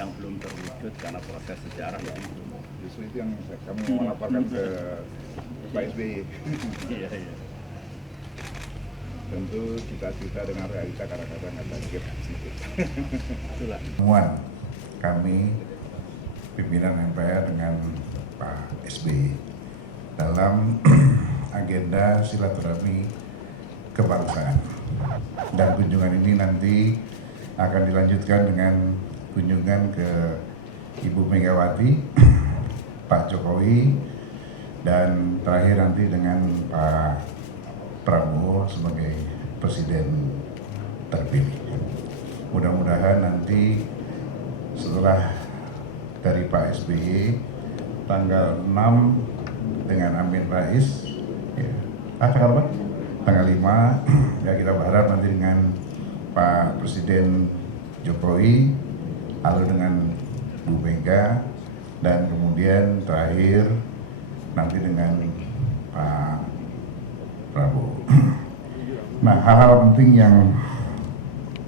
yang belum terwujud karena proses sejarah yang belum. Justru itu yang kamu melaporkan ke Pak SBY. Iya, iya. Tentu cita-cita dengan realita kadang-kadang ada gap sedikit. Itulah. Pertemuan kami pimpinan MPR dengan Pak SBY dalam agenda silaturahmi kebangsaan, dan kunjungan ini nanti akan dilanjutkan dengan kunjungan ke Ibu Megawati, Pak Jokowi, dan terakhir nanti dengan Pak Prabowo sebagai presiden terpilih. Mudah-mudahan nanti setelah dari Pak SBY tanggal 6 dengan Amin Rais, ya, tanggal 5 ya, kita berharap nanti dengan Pak Presiden Jokowi, lalu dengan Bu Mega, dan kemudian terakhir nanti dengan Pak Prabowo. Nah, hal-hal penting yang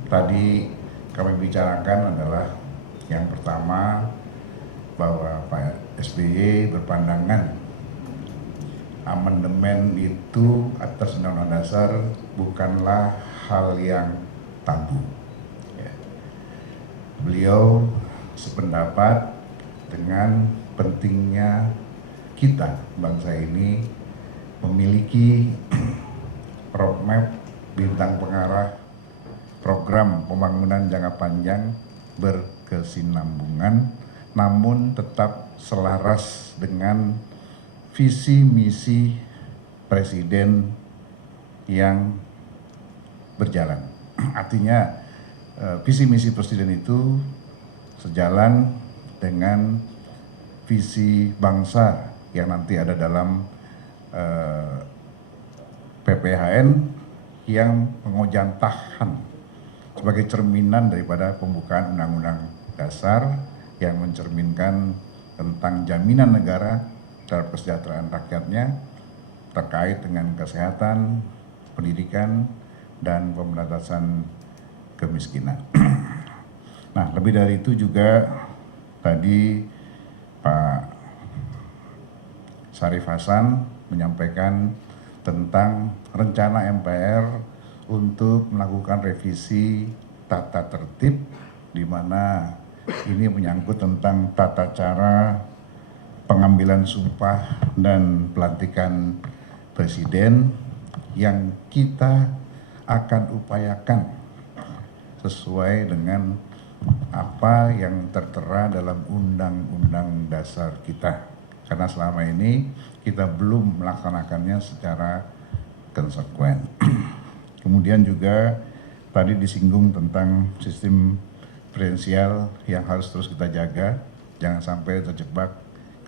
tadi kami bicarakan adalah yang pertama, bahwa Pak SBY berpandangan amandemen itu atas Undang-Undang Dasar bukanlah hal yang tabu. Ya. Beliau sependapat dengan pentingnya kita, bangsa ini, memiliki roadmap, bintang pengarah program pembangunan jangka panjang berkesinambungan, namun tetap selaras dengan visi misi presiden yang berjalan. Artinya visi misi presiden itu sejalan dengan visi bangsa yang nanti ada dalam PPHN yang mengojantahan sebagai cerminan daripada pembukaan Undang-Undang Dasar yang mencerminkan tentang jaminan negara terhadap kesejahteraan rakyatnya terkait dengan kesehatan, pendidikan, dan pemberantasan kemiskinan. Nah, lebih dari itu juga tadi Pak Syarif Hasan menyampaikan tentang rencana MPR untuk melakukan revisi tata tertib, di mana ini menyangkut tentang tata cara pengambilan sumpah dan pelantikan presiden yang kita akan upayakan sesuai dengan apa yang tertera dalam Undang-Undang Dasar kita. Karena selama ini kita belum melaksanakannya secara konsekuen. Kemudian juga tadi disinggung tentang sistem presidensial yang harus terus kita jaga, jangan sampai terjebak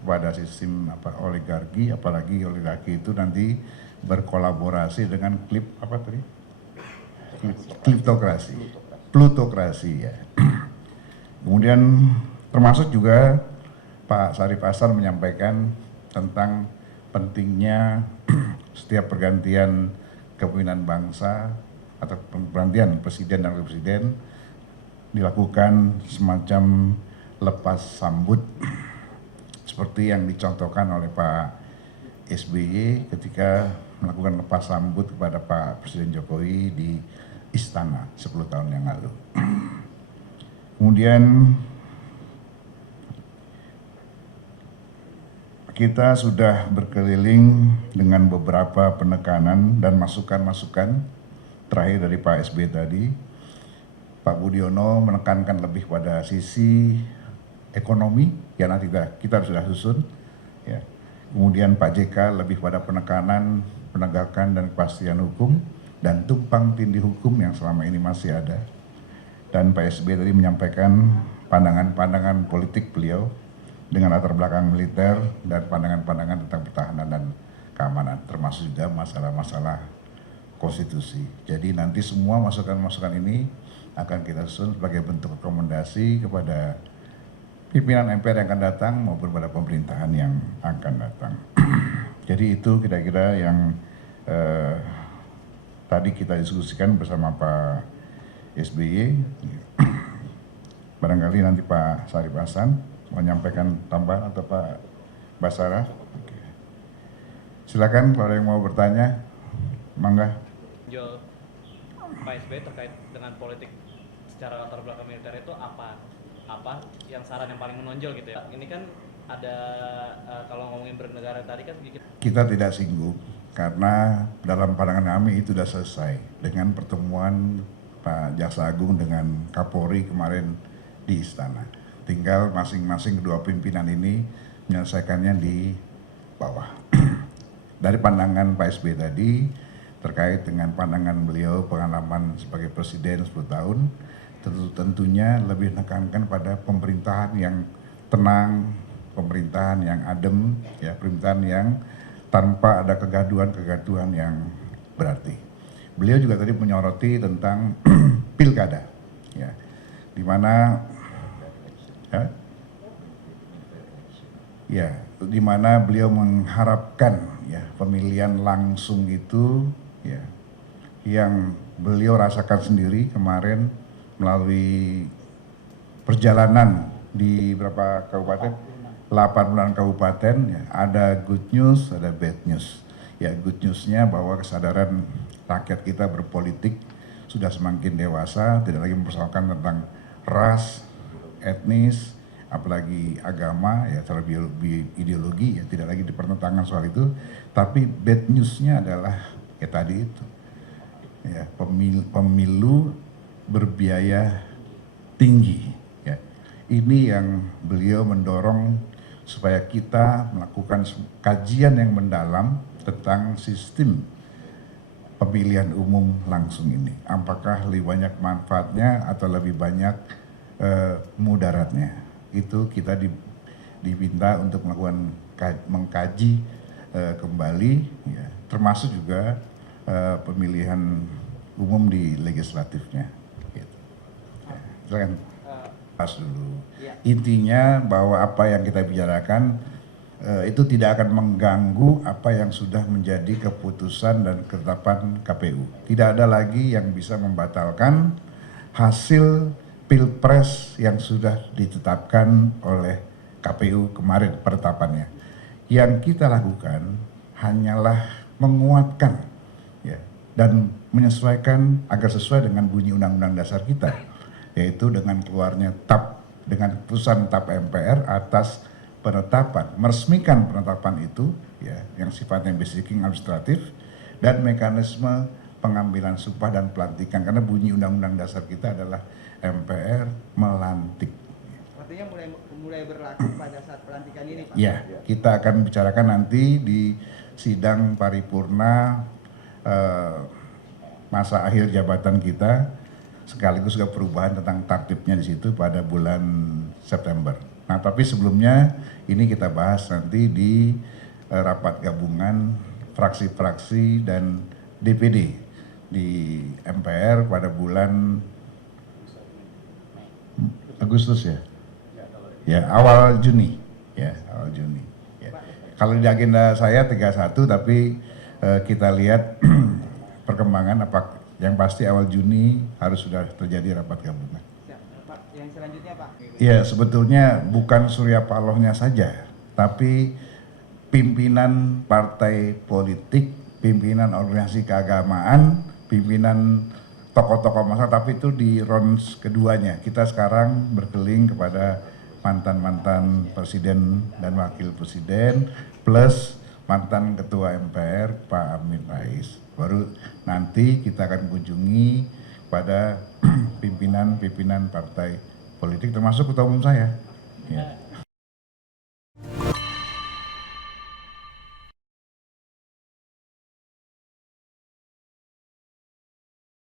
kepada sistem oligarki, apalagi oligarki itu nanti berkolaborasi dengan plutokrasi ya. Kemudian termasuk juga Pak Syarif Hasan menyampaikan tentang pentingnya setiap pergantian kepemimpinan bangsa atau pergantian presiden dan wakil presiden dilakukan semacam lepas sambut seperti yang dicontohkan oleh Pak SBY ketika melakukan lepas sambut kepada Pak Presiden Jokowi di Istana 10 tahun yang lalu. Kemudian kita sudah berkeliling dengan beberapa penekanan dan masukan-masukan terakhir dari Pak SBY tadi. Pak Budiono menekankan lebih pada sisi ekonomi yang nanti kita sudah susun. Ya. Kemudian Pak JK lebih pada penekanan, penegakan dan kepastian hukum dan tumpang tindih hukum yang selama ini masih ada. Dan Pak SBY tadi menyampaikan pandangan-pandangan politik beliau dengan latar belakang militer dan pandangan-pandangan tentang pertahanan dan keamanan, termasuk juga masalah-masalah konstitusi. Jadi nanti semua masukan-masukan ini akan kita susun sebagai bentuk rekomendasi kepada pimpinan MPR yang akan datang maupun pada pemerintahan yang akan datang. Jadi itu kira-kira yang tadi kita diskusikan bersama Pak SBY. Barangkali nanti Pak Sarip Hasan menyampaikan tambahan atau Pak Basara. Oke. Silakan kalau ada yang mau bertanya, mangga. Jo, Pak SBY terkait dengan politik secara latar belakang militer itu apa yang saran yang paling menonjol gitu ya? Ini kan ada kalau ngomongin bernegara tadi kan sedikit. Kita tidak singgung karena dalam pandangan kami itu sudah selesai dengan pertemuan Pak Jaksa Agung dengan Kapolri kemarin di Istana. Tinggal masing-masing kedua pimpinan ini menyelesaikannya di bawah. Dari pandangan Pak SBY tadi terkait dengan pandangan beliau pengalaman sebagai presiden 10 tahun, tentunya lebih menekankan pada pemerintahan yang tenang, pemerintahan yang adem, ya, pemerintahan yang tanpa ada kegaduhan yang berarti. Beliau juga tadi menyoroti tentang pilkada, ya, di mana di mana beliau mengharapkan ya pemilihan langsung itu ya yang beliau rasakan sendiri kemarin melalui perjalanan di berapa kabupaten? 8 kabupaten ya, ada good news, ada bad news. Ya, good newsnya bahwa kesadaran rakyat kita berpolitik sudah semakin dewasa, tidak lagi mempersoalkan tentang ras, etnis, apalagi agama ya, secara ideologi ya, tidak lagi dipertentangkan soal itu. Tapi bad newsnya adalah ya tadi itu ya, pemilu berbiaya tinggi ya. Ini yang beliau mendorong supaya kita melakukan kajian yang mendalam tentang sistem pemilihan umum langsung ini. Apakah lebih banyak manfaatnya atau lebih banyak mudaratnya? Itu kita diminta untuk melakukan mengkaji kembali ya, termasuk juga pemilihan umum di legislatifnya gitu. Ya, silakan pas dulu. Intinya bahwa apa yang kita bicarakan itu tidak akan mengganggu apa yang sudah menjadi keputusan dan ketetapan KPU. Tidak ada lagi yang bisa membatalkan hasil Pilpres yang sudah ditetapkan oleh KPU kemarin penetapannya. Yang kita lakukan hanyalah menguatkan ya, dan menyesuaikan agar sesuai dengan bunyi Undang-Undang Dasar kita, yaitu dengan keluarnya dengan keputusan TAP MPR atas penetapan, meresmikan penetapan itu ya, yang sifatnya basic administratif dan mekanisme pengambilan sumpah dan pelantikan, karena bunyi Undang-Undang Dasar kita adalah MPR melantik. Artinya mulai berlaku pada saat pelantikan ini, Pak? Ya, kita akan bicarakan nanti di sidang paripurna masa akhir jabatan kita, sekaligus juga perubahan tentang tertibnya di situ pada bulan September. Nah, tapi sebelumnya ini kita bahas nanti di rapat gabungan fraksi-fraksi dan DPD di MPR pada bulan Agustus ya? Ya, awal Juni. Ya, awal Juni. Ya. Kalau di agenda saya 31, tapi kita lihat perkembangan apa yang pasti awal Juni harus sudah terjadi rapat gabungan. Pak, yang selanjutnya Pak. Ya, sebetulnya bukan Surya Palohnya saja, tapi pimpinan partai politik, pimpinan organisasi keagamaan, pimpinan tokoh-tokoh masa, tapi itu di rounds keduanya. Kita sekarang berkeliling kepada mantan-mantan presiden dan wakil presiden, plus mantan ketua MPR Pak Amin Rais. Baru nanti kita akan kunjungi pada pimpinan-pimpinan partai politik, termasuk ketua umum saya. Ya.